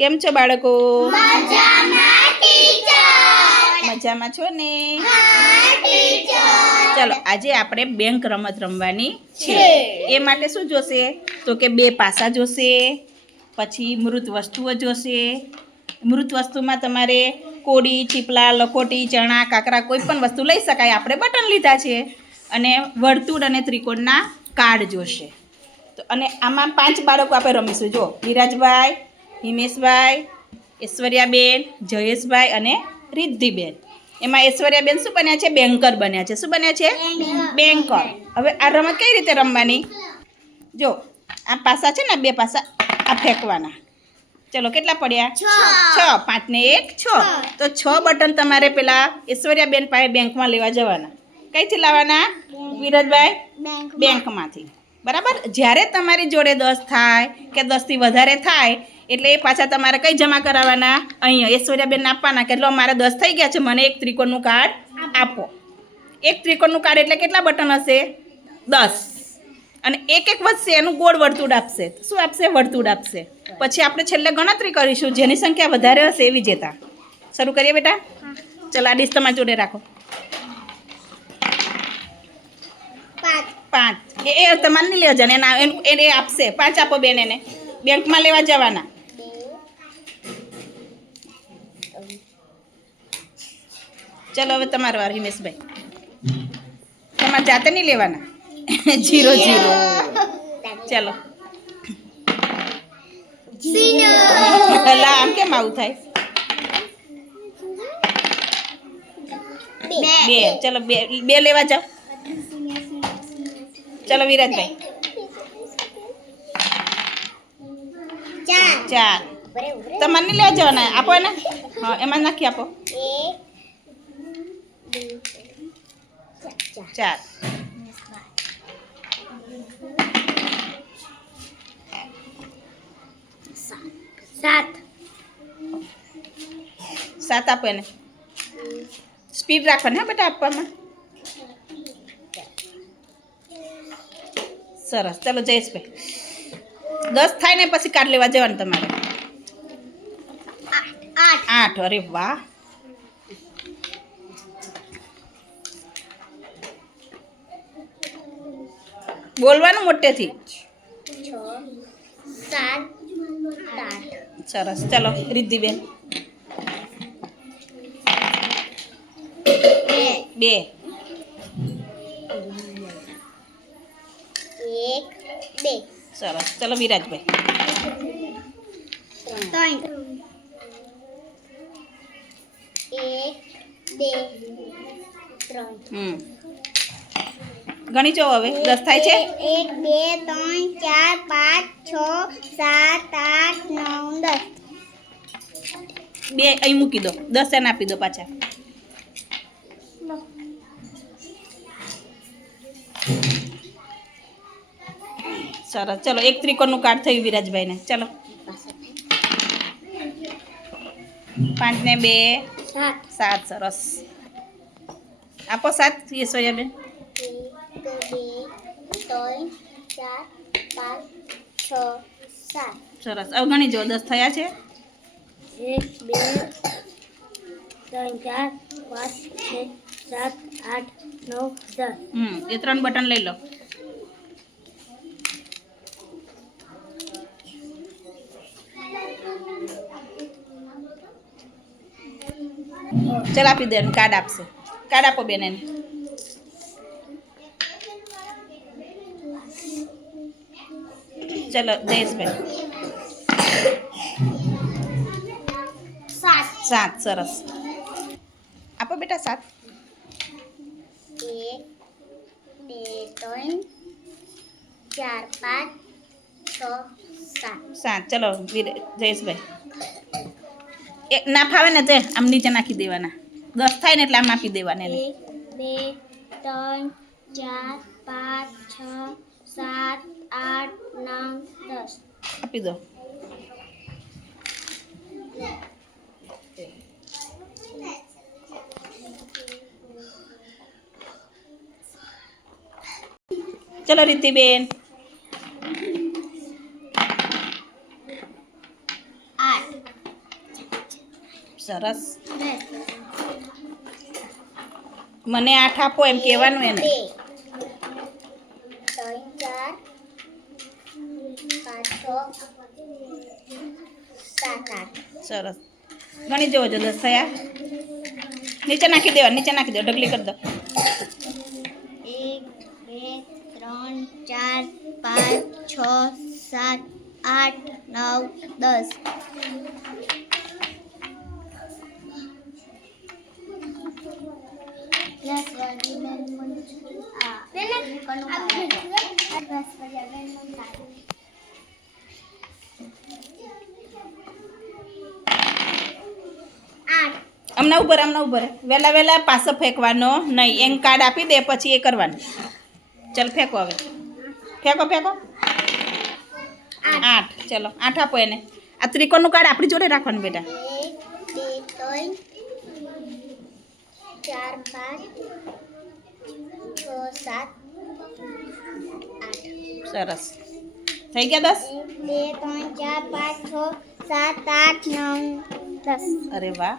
કેમ છો બાળકો? મજામાં છો ને? ચલો આજે આપણે બેંક રમત રમવાની છે. એ માટે શું જોશે? તો કે બે પાસા જોશે પછી મૃત વસ્તુઓ જોશે. મૃત વસ્તુમાં તમારે કોડી ચીપલા લખોટી ચણા કાકરા કોઈ પણ વસ્તુ લઈ શકાય. આપણે બટન લીધા છે. અને વર્તુળ અને ત્રિકોણના કાર્ડ જોશે. તો અને આમાં પાંચ બાળકો આપણે રમીશું. જો વિરાજભાઈ હિમેશભાઈ ઐશ્વર્યાબેન જયેશભાઈ અને રિદ્ધિબેન. એમાં ઐશ્વર્યાબેન શું બન્યા છે? બેન્કર બન્યા છે. શું બન્યા છે? બેન્કર. હવે આ રમત કઈ રીતે રમવાની? જો આ પાસા છે ને બે પાસા આ ફેંકવાના. ચલો કેટલા પડ્યા? છ. પાંચ ને એક છ. તો છ બટન તમારે પેલા ઐશ્વર્યાબેન પાસે બેંકમાં લેવા જવાના. કઈથી લાવવાના? વિરજભાઈ? બેંકમાંથી. બરાબર? જ્યારે તમારી જોડે દસ થાય કે દસથી વધારે થાય એટલે એ પાછા તમારે કઈ જમા કરાવવાના? અહીંયા ઐશ્વર્યાબેન આપવાના કે લો મારે દસ થઈ ગયા છે મને એક ત્રિકોણનું કાર્ડ આપો. એક ત્રિકોણનું કાર્ડ એટલે કેટલા બટન હશે? દસ. અને એક એક વધશે એનું ગોળ વર્તુળ આપશે. શું આપશે? વર્તુળ આપશે. પછી આપણે છેલ્લે ગણતરી કરીશું જેની સંખ્યા વધારે હશે એ વિજેતા શરૂ કરીએ બેટા? ચલો આ ડીશ તમારી જોડે રાખો. પાંચ. એ એ તમારે નહીં લેવા જવાના એના એનું- એ આપશે. પાંચ આપો બેન એને. બેંકમાં લેવા જવાના. ચલો હવે તમારો વાર હિમેશભાઈ તમારે જાતે નહીં લેવાના? Zero zero. ચલો. લા આમ કેમ આવું થાય? બે. ચલો બે. બે લેવા જાઓ. ચલો વિરાજભાઈ. ચાર. તમારે નહીં લેવા જવાના? આપો એને? હા એમાં નાખી આપો. ચાર. સાત. સાત આપો એને. સ્પીડ રાખવાની હા બેટા આપવામાં. સરસ. ચલો જયેશભાઈ દસ થાય ને પછી કાર્ડ લેવા જવાનું તમારે. આઠ. આઠ. અરે વાહ. બોલવાનું મોટેથી. સરસ. ચાલો, રિદ્ધિબેન. બે. એક બે સરસ. ચાલો, વિરાજભાઈ. ત્રણ એક બે ત્રણ હમ. ગણી જો હવે. દસ થાય છે? એક બે ત્રણ ચાર પાંચ છ સાત આઠ નવ દસ. બે અહીં મૂકી દો. દસ એને આપી દો પાછા. સરસ. ચલો એક ત્રિકોણનું કાર્ડ થયું વિરાજભાઈને. ચલો. પાંચ ને બે સાત સરસ. આપો સાત યશોયાબેન. ત્રણ ચાર પાંચ છ સાત. સરસ. હવે ગણી જો દસ થયા છે? એક બે ત્રણ ચાર પાંચ છ સાત આઠ નવ દસ. હમ. એ ત્રણ બટન લઈ લો. ચલ આપી દે કાર્ડ આપશે. કાર્ડ આપો બેન એને. ચલો જયેશભાઈ સાત સાત સરસ આપો બેટા સાત એક બે ત્રણ ચાર પાંચ છ સાત સાત ચલો જયેશભાઈ એક ના ફાવે ને તે આમ નીચે નાખી દેવાના દસ થાય ને એટલે આમ આપી દેવાને એક બે ત્રણ ચાર પાંચ છ સાત આઠ નવ દસ. આપી દો. ચલો રીતિબેન. સરસ. મને આઠ આપો એમ કહેવાનું એને. ત્રણ ચાર. સરસ. ગણી જવો જો દસ થયા. નીચે નાખી દેવા નીચે નાખી દો ઢગલી કરી દો. એક બે ત્રણ ચાર પાંચ છ સાત આઠ નવ દસ. Yes, I remember. મને અમને ઉપર અમને ઉપર. વહેલા વહેલા પાછો ફેંકવાનો નહીં. એમ કાર્ડ આપી દે, પછી એ કરવાનું. ચાલ, ફેંકો હવે. ફેંકો ફેંકો. આઠ. ચલો, આઠ આપો એને. આ ત્રિકોણનું કાર્ડ આપણી જોડે રાખવાનું બેટા. ચાર, પાંચ, છ, સાત સરસ. થઈ ગયા દસ? એક બે ત્રણ ચાર પાંચ છ સાત આઠ નવ દસ. અરે વાહ.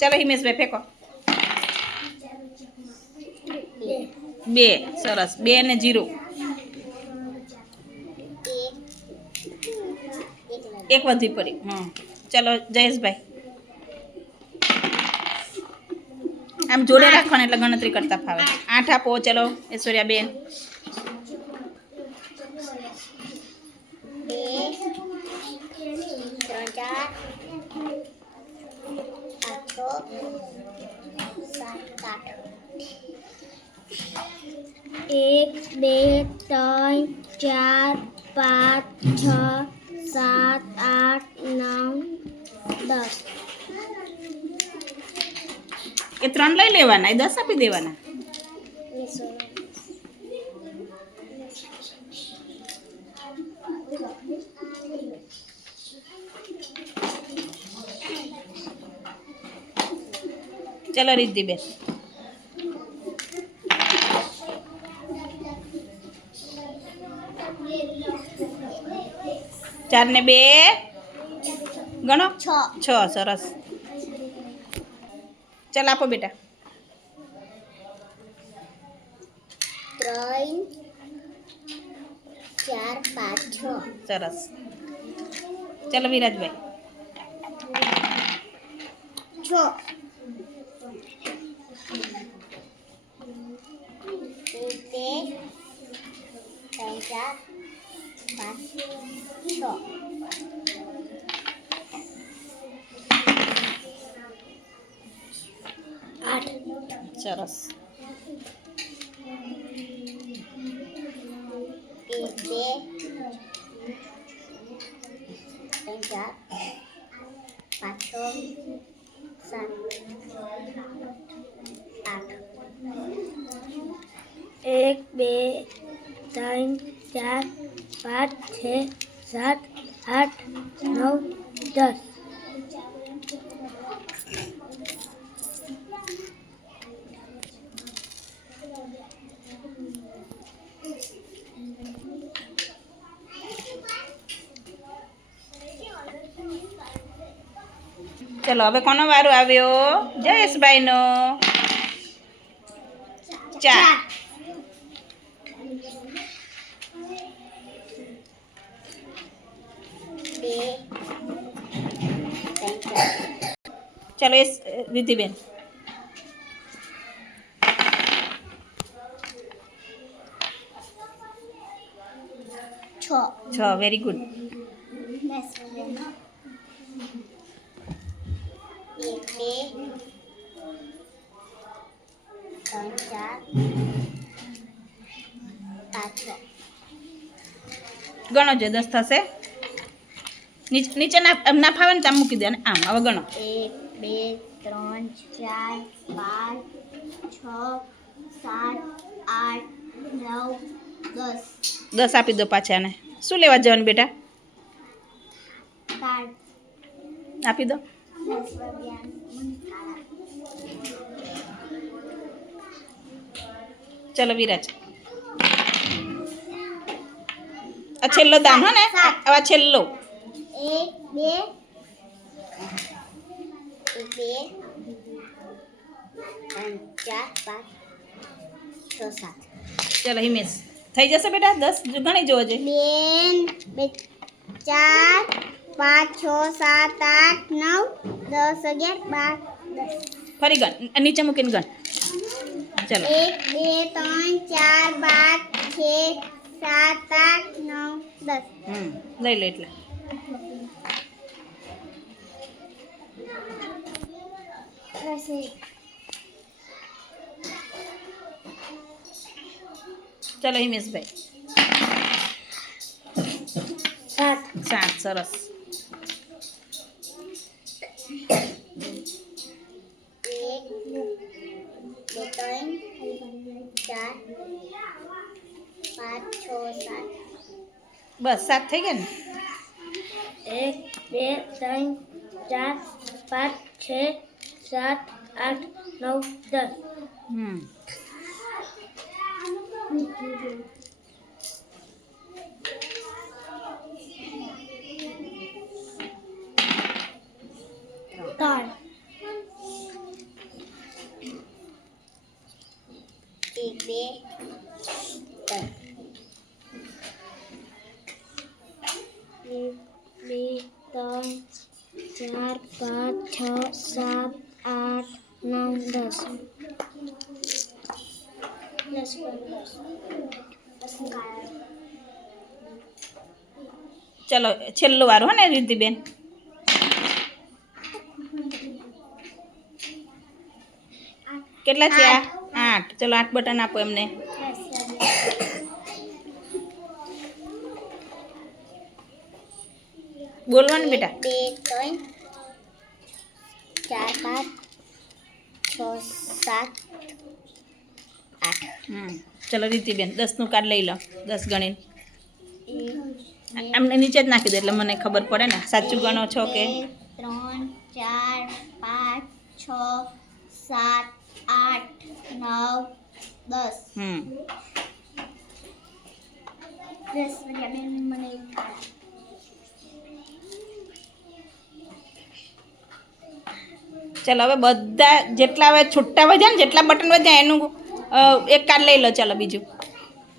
ચાલો હિમેશભાઈ ફેંકો. બે. સરસ. બે ને જીરો. એક. એક. એક વધી પડી. હં ચાલો જયેશભાઈ. આમ જોડે રાખવાનું એટલે ગણતરી કરતા ફાવે. આઠ આપો, ચલો, ઐશ્વર્યા બેન. એક, બે, ત્રણ, ચાર, પાંચ, છ, સાત, આઠ, નવ, દસ. એ ત્રણ લઈ લેવાના એ દસ આપી દેવાના. ચલો રિદ્ધિબેન ચાર ને બે. ગણો? છ. છ સરસ. ચાલ આપો બેટા ત્રણ ચાર પાંચ છ સરસ ચાલો વિરાજભાઈ છ એક બે ત્રણ ચાર પાંચ છ સરસ એક ચાર પાંચ સાત આઠ એક બે ત્રણ ચાર પાંચ છ સાત આઠ નવ દસ ચલો હવે કોનો વારો આવ્યો? જયેશભાઈનો. ચાર. ચાલો એ રિદ્ધિબેન છ. છ વેરી ગુડ બે ત્રણ ચાર પાંચ છ ગણો જો દસ થશે. નીચે ના ના ફાવે ને ત્યાં મૂકી દે અને આમ હવે ગણો. એક બે ત્રણ ચાર પાંચ છ સાત આઠ નવ દસ. દસ આપી દો પાછા ને શું લેવા જવાનું બેટા? આપી દો. દસ વાગ્યા ચલો વિરાજ આ છેલ્લો દાન હો ને સાત. આ છેલ્લો એક બે એક બે ત્રણ ચાર પાંચ છ સાત ચલો હિમેશ થઈ જશે બેટા દસ જો ઘણી જોવો છે બેન બે ચાર પાંચ છ સાત આઠ નવ દસ અગિયાર બાર દસ. ફરી ગણ. નીચે મૂકીને ગણ. ચલો. એક બે ત્રણ ચાર બાર છ સાત આઠ નવ દસ. હમ લઈ લો એટલે. ચલો હિમેશભાઈ. સાત. સાત સરસ. ચાર પાંચ છ સાત બસ સાત થઈ ગયા ને એક બે ત્રણ ચાર પાંચ છ સાત આઠ નવ દસ હમ દસ ચલો, છેલ્લું વારું હો ને, રિદ્ધિબેન? કેટલા છે આઠ. ચલો, આઠ બટન આપો એમને. બોલવાનું બેટા. બે, ત્રણ, ચાર, પાંચ, છ, સાત ચલો રીતિબેન દસનું કાર્ડ લઈ લો. દસ ગણીને. એમને આમને નીચે જ નાખી દે એટલે મને ખબર પડે ને. સાચું ગણો છો કે? ત્રણ ચાર પાંચ છ સાત આઠ નવ દસ. હમ. મને ચલો હવે બધા જેટલા હવે છૂટા વધ્યા ને જેટલા બટન વધ્યા એનું એક કાર્ડ લઈ લો, ચાલો બીજું.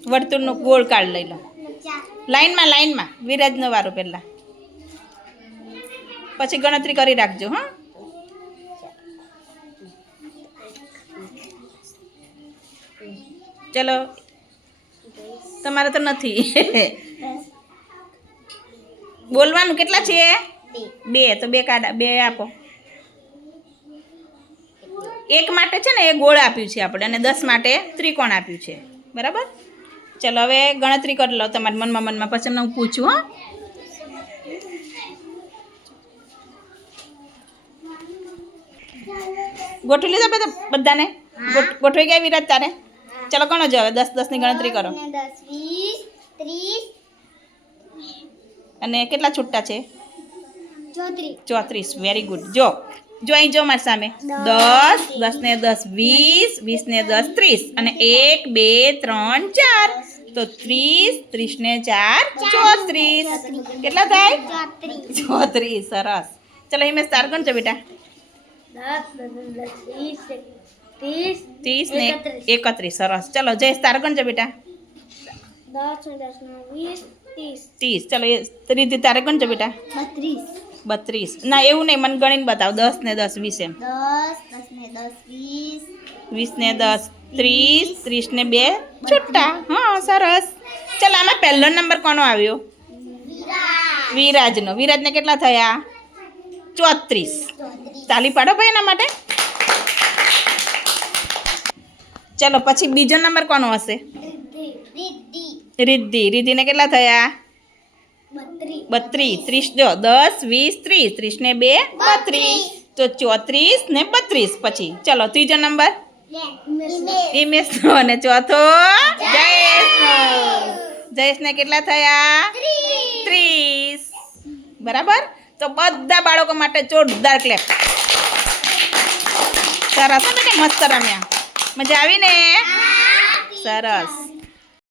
વર્તુળનું ગોળ કાર્ડ લઈ લો. લાઈનમાં લાઈનમાં, વિરાજનો વારો પહેલાં. પછી ગણતરી કરી રાખજો, હા. ચલો. તમારે તો નથી. બોલવાનું કેટલા છે? બે. તો બે કાર્ડ બે આપો. એક માટે છે ને એ ગોળ આપ્યું છે આપણે અને દસ માટે ત્રિકોણ આપ્યું છે. બરાબર? ચલો હવે ગણતરી કરી લો તમારા મનમાં મનમાં. પછી હું પૂછું હા. ગોઠવી લીધા બધા બધાને? ગોઠવી ગયા વિરાજ તારે? ચલો ગણો જો હવે દસ દસની ગણતરી કરો. અને કેટલા છૂટા છે? ચોત્રીસ. વેરી ગુડ જો જો અહીં જો મારી સામે. દસ દસ ને દસ વીસ વીસ ને દસ ત્રીસ. અને એક બે ત્રણ ચાર. તો ત્રીસ ત્રીસ ને ચાર ચોત્રીસ. કેટલા થાય? ચોત્રીસ. સરસ. ચલો હિમેશ તાર ગણજો બેટા. ત્રીસ ત્રીસ ને એકત્રીસ. સરસ. ચલો જયેશ તાર ગણજો બેટા. ત્રીસ. ત્રીસ. ચલો એ રીતિ તારે ગણજો બેટા. બત્રીસ. બત્રીસ. ના એવું નહીં મને ગણીને બતાવ. દસ ને દસ વીસ એમ. વીસ. ને દસ ત્રીસ. ત્રીસ. ને બે. છૂટા. હા સરસ. ચાલ આમાં પહેલો નંબર કોનો આવ્યો? વિરાજનો. વિરાજને કેટલા થયા? ચોત્રીસ. તાલી પાડો ભાઈ એના માટે. ચલો પછી બીજો નંબર કોનો હશે? રિદ્ધિ. રિદ્ધિને કેટલા થયા? બત્રીસ. ત્રીસ જો દસ વીસ ત્રીસ. ત્રીસ ને બે બત્રીસ. તો ચોત્રીસ ને બત્રીસ પછી. ચલો ત્રીજો નંબર. હિમેશનો અને ચોથો જયેશનો. જયેશને કેટલા થયા? ત્રીસ. બરાબર? તો બધા બાળકો માટે જોરદાર ક્લેપ સરસ. બેટા મસ્ત રમ્યા. મજા આવી ને? સરસ.